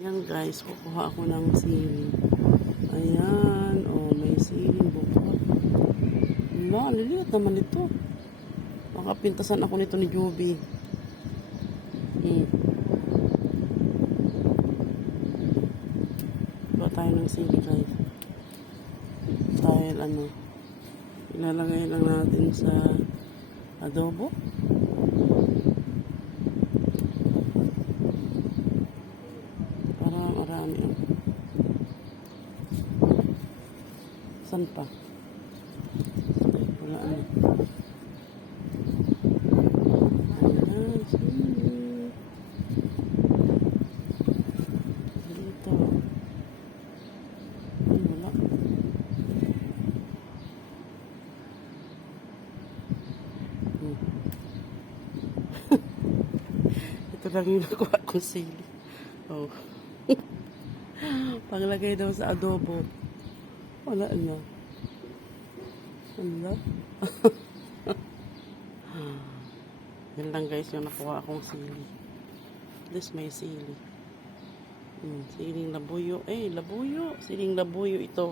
Ayan guys, kukuha ako ng sili. Ayan, oh, may siling buka. Wala, liliit naman ito. Makapintasan ako nito ni Joby. Kuha tayo ng sili guys. Dahil ilalagay lang natin sa adobo. Marami. San pa? Wala na. Ayan, sili. Dito. Wala. Ito lang yung nakuha kong sili. Oh. Paglagay daw sa adobo. Wala na. Wala. Yan lang guys yung nakuha akong sili. This may sili. Siling labuyo. Labuyo. Siling labuyo ito.